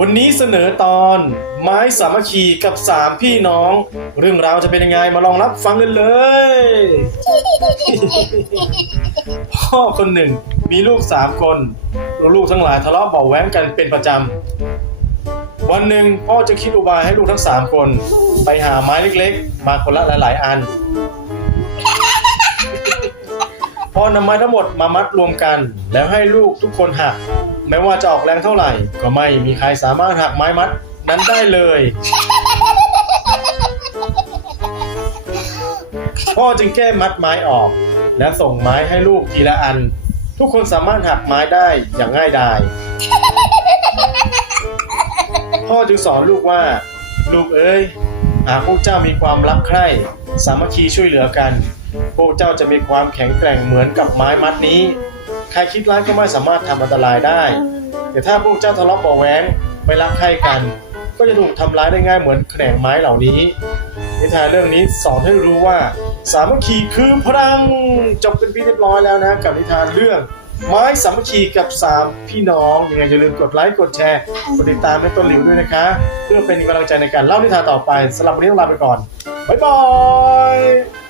วันนี้เสนอตอนไม้สามัคคีกับสามพี่น้อง เรื่องราวจะเป็นยังไงมาลองรับฟังกันเลย พ่อคนหนึ่งมีลูกสามคน ลูกทั้งหลายทะเลาะเบาะแว้งกันเป็นประจำ วันหนึ่งพ่อจะคิดอุบายให้ลูกทั้งสามคน ไปหาไม้เล็กๆ มาคนละหลายๆอัน พอนำไม้ทั้งหมดมามัดรวมกัน แล้วให้ลูกทุกคนหัก ไม่ว่าจะออกแรงเท่าไหร่ ก็ไม่มีใครสามารถหักไม้มัดนั้นได้เลยพ่อจึงแก้มัดไม้ออก และส่งไม้ให้ลูกทีละอัน ทุกคนสามารถหักไม้ได้อย่างง่ายดายพ่อจึงสอนลูกว่า ลูกเอ้ยหากพวกเจ้ามีความรักใคร่ สามัคคีช่วยเหลือกัน พวกเจ้าจะมีความแข็งแกร่งเหมือนกับไม้มัดนี้ ใครคิดร้ายก็ไม่สามารถทำอันตรายได้ แต่ถ้าพวกเจ้าทะเลาะเบาะแวงไม่รักใคร่กัน ก็จะถูกทำร้ายได้ง่ายเหมือนแขนงไม้เหล่านี้ นิทานเรื่องนี้สอนให้รู้ว่า สามัคคีคือพลังจบเป็นที่เรียบร้อยแล้วนะกับนิทานเรื่องไม้สามัคคีกับสามพี่น้องยังไงอย่าลืมกดไลค์กดแชร์กดติดตามให้ต้นหลิวด้วยนะคะ เพื่อเป็นกำลังใจในการเล่านิทานต่อไปสำหรับวันนี้ต้องลาไปก่อน บ๊ายบาย